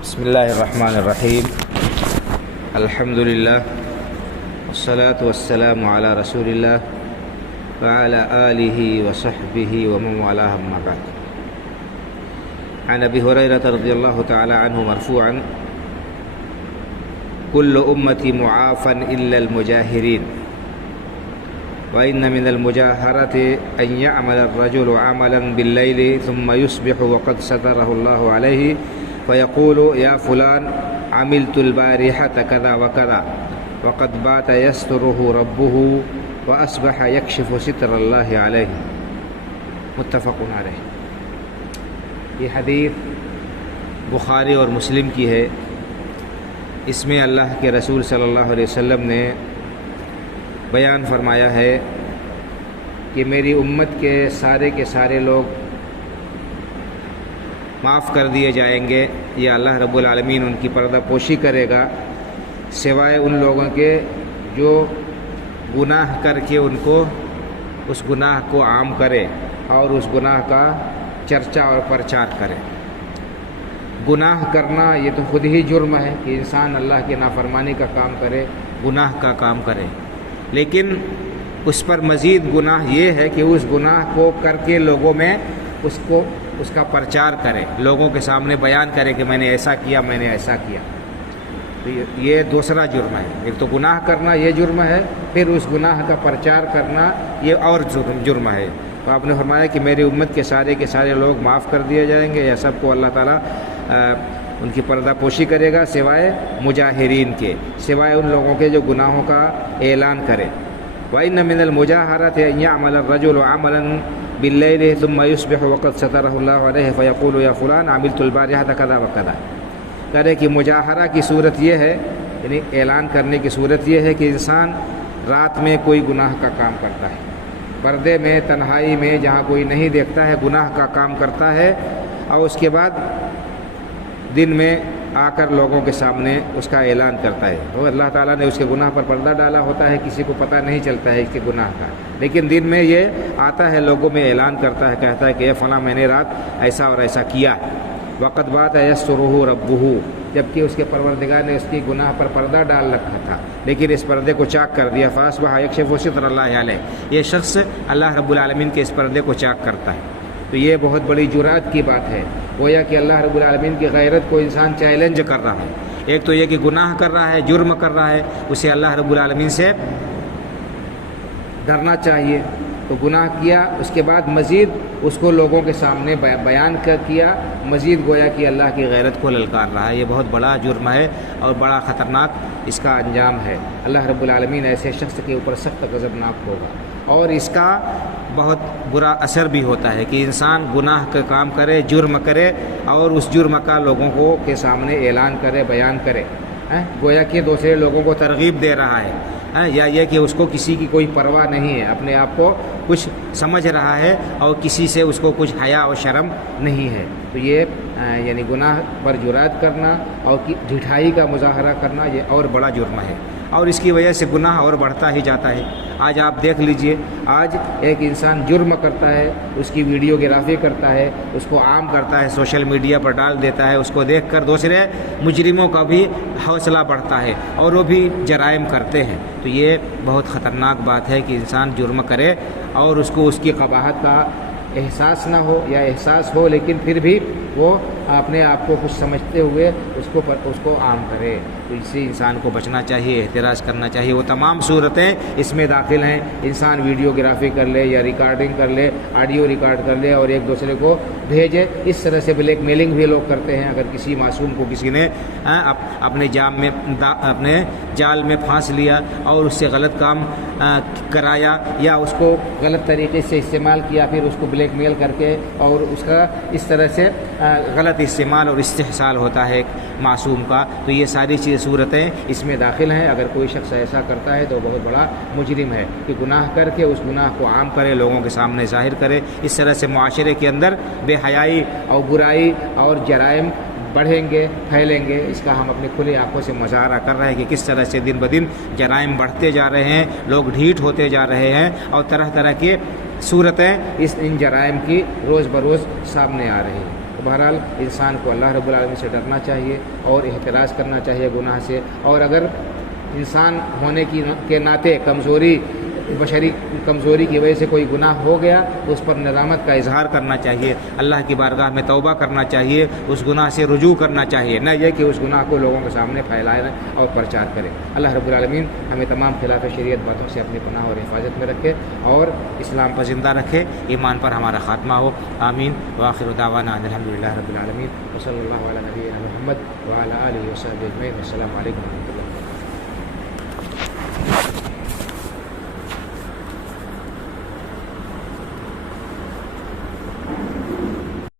بسم اللہ الرحمن الرحیم الحمد للہ والصلاة والسلام علی رسول اللہ وعلی آلہ وصحبہ ومن والاه اما بعد. عن ابی ہریرہ رضی اللہ تعالی عنہ مرفوعا کل امتی معافا الا المجاہرین وإن من المجاهرة أن يعمل الرجل عملا بالليل ثم يصبح وقد ستره الله عليه فيقول يا فلان عملت البارحة كذا وكذا وقد بات يستره ربه وأصبح يكشف ستر الله عليه. متفق علیہ. یہ حدیث بخاری اور مسلم کی ہے. اس میں اللہ کے رسول صلی اللہ علیہ وسلم نے بیان فرمایا ہے کہ میری امت کے سارے لوگ معاف کر دیے جائیں گے یا اللہ رب العالمین ان کی پردہ پوشی کرے گا سوائے ان لوگوں کے جو گناہ کر کے ان کو اس گناہ کو عام کرے اور اس گناہ کا چرچا اور پرچار کرے. گناہ کرنا یہ تو خود ہی جرم ہے کہ انسان اللہ کی نافرمانی کا کام کرے، گناہ کا کام کرے، لیکن اس پر مزید گناہ یہ ہے کہ اس گناہ کو کر کے لوگوں میں اس کا پرچار کرے، لوگوں کے سامنے بیان کرے کہ میں نے ایسا کیا، میں نے ایسا کیا. تو یہ دوسرا جرم ہے. ایک تو گناہ کرنا یہ جرم ہے، پھر اس گناہ کا پرچار کرنا یہ اور جرم ہے. تو آپ نے فرمایا کہ میری امت کے سارے لوگ معاف کر دیے جائیں گے یا سب کو اللہ تعالیٰ ان کی پردہ پوشی کرے گا سوائے مجاہرین کے، سوائے ان لوگوں کے جو گناہوں کا اعلان کرے. وَإِنَّ مِنَ الْمُجَاهَرَةِ أَن يَعْمَلَ الرَّجُلُ عَمَلًا بِاللَّيْلِ ثُمَّ يُصْبِحُ وَقَدْ سَتَرَهُ اللَّهُ عَلَيْهِ فَيَقُولُ يَا فُلَانَ عَمِلْتُ الْبَارِحَةَ كَذَا وَكَذَا. کہہ رہے کہ مجاہرہ کی صورت یہ ہے، یعنی اعلان کرنے کی صورت یہ ہے کہ انسان رات میں کوئی گناہ کا کام کرتا ہے، پردے میں تنہائی میں جہاں کوئی نہیں دیکھتا ہے گناہ کا کام کرتا ہے، اور اس کے بعد دن میں آ کر لوگوں کے سامنے اس کا اعلان کرتا ہے. تو اللہ تعالیٰ نے اس کے گناہ پر پردہ ڈالا ہوتا ہے، کسی کو پتہ نہیں چلتا ہے اس کے گناہ کا، لیکن دن میں یہ آتا ہے، لوگوں میں اعلان کرتا ہے، کہتا ہے کہ اے فلاں میں نے رات ایسا اور ایسا کیا. وقت بات یسترہ ربہ، جبکہ اس کے پروردگار نے اس کی گناہ پر پردہ ڈال رکھا تھا لیکن اس پردے کو چاک کر دیا. فاصبح یکشف ستر اللہ علیہ، یہ شخص اللہ رب العالمین کے اس پردے کو چاک کرتا ہے. تو یہ بہت بڑی جرات کی بات ہے. گویا کہ اللہ رب العالمین کی غیرت کو انسان چیلنج کر رہا ہے. ایک تو یہ کہ گناہ کر رہا ہے، جرم کر رہا ہے، اسے اللہ رب العالمین سے ڈرنا چاہیے. تو گناہ کیا، اس کے بعد مزید اس کو لوگوں کے سامنے بیان کیا، مزید گویا کہ اللہ کی غیرت کو للکار رہا ہے. یہ بہت بڑا جرم ہے اور بڑا خطرناک اس کا انجام ہے. اللہ رب العالمین ایسے شخص کے اوپر سخت غضبناک ہوگا، اور اس کا بہت برا اثر بھی ہوتا ہے کہ انسان گناہ کا کام کرے، جرم کرے، اور اس جرم کا لوگوں کو کے سامنے اعلان کرے، بیان کرے. گویا کہ دوسرے لوگوں کو ترغیب دے رہا ہے، یا یہ کہ اس کو کسی کی کوئی پرواہ نہیں ہے، اپنے آپ کو کچھ سمجھ رہا ہے اور کسی سے اس کو کچھ حیا اور شرم نہیں ہے. تو یہ یعنی گناہ پر جرات کرنا اور ڈھٹائی کا مظاہرہ کرنا یہ اور بڑا جرم ہے، اور اس کی وجہ سے گناہ اور بڑھتا ہی جاتا ہے. آج آپ دیکھ لیجئے، آج ایک انسان جرم کرتا ہے، اس کی ویڈیوگرافی کرتا ہے، اس کو عام کرتا ہے، سوشل میڈیا پر ڈال دیتا ہے، اس کو دیکھ کر دوسرے مجرموں کا بھی حوصلہ بڑھتا ہے اور وہ بھی جرائم کرتے ہیں. تو یہ بہت خطرناک بات ہے کہ انسان جرم کرے اور اس کو اس کی قباحت کا احساس نہ ہو یا احساس ہو، لیکن پھر بھی وہ اپنے آپ کو خوش سمجھتے ہوئے اس کو عام کرے. تو اس سے انسان کو بچنا چاہیے، احتراز کرنا چاہیے. وہ تمام صورتیں اس میں داخل ہیں. انسان ویڈیوگرافی کر لے یا ریکارڈنگ کر لے، آڈیو ریکارڈ کر لے اور ایک دوسرے کو بھیجے. اس طرح سے بلیک میلنگ بھی لوگ کرتے ہیں. اگر کسی معصوم کو کسی نے اپنے جال میں پھانس لیا اور اس سے غلط کام کرایا یا اس کو غلط طریقے سے استعمال کیا، پھر اس کو بلیک میل کر کے اور اس کا اس طرح سے غلط استعمال اور استحصال ہوتا ہے معصوم کا، تو یہ ساری صورتیں اس میں داخل ہیں. اگر کوئی شخص ایسا کرتا ہے تو بہت بڑا مجرم ہے کہ گناہ کر کے اس گناہ کو عام کرے، لوگوں کے سامنے ظاہر کرے. اس طرح سے معاشرے کے اندر بے حیائی اور برائی اور جرائم بڑھیں گے، پھیلیں گے. اس کا ہم اپنی کھلی آنکھوں سے مظاہرہ کر رہے ہیں کہ کس طرح سے دن بدن جرائم بڑھتے جا رہے ہیں، لوگ ڈھیٹ ہوتے جا رہے ہیں اور طرح طرح کی صورتیں ان جرائم کی روز بروز سامنے آ رہی ہیں. بہرحال انسان کو اللہ رب العالمین سے ڈرنا چاہیے اور احتراز کرنا چاہیے گناہ سے، اور اگر انسان ہونے کے ناطے بشری کمزوری کی وجہ سے کوئی گناہ ہو گیا تو اس پر ندامت کا اظہار کرنا چاہیے، اللہ کی بارگاہ میں توبہ کرنا چاہیے، اس گناہ سے رجوع کرنا چاہیے، نہ یہ کہ اس گناہ کو لوگوں کے سامنے پھیلائے اور پرچار کرے۔ اللہ رب العالمین ہمیں تمام خلاف شریعت باتوں سے اپنی پناہ اور حفاظت میں رکھے اور اسلام پر زندہ رکھے، ایمان پر ہمارا خاتمہ ہو، آمین۔ وآخر دعوانا ان الحمدللہ رب العالمین، وصلی اللہ علی نبینا محمد وعلی آلہ وصحبہ اجمعین۔ السلام علیکم ورحمۃ اللہ۔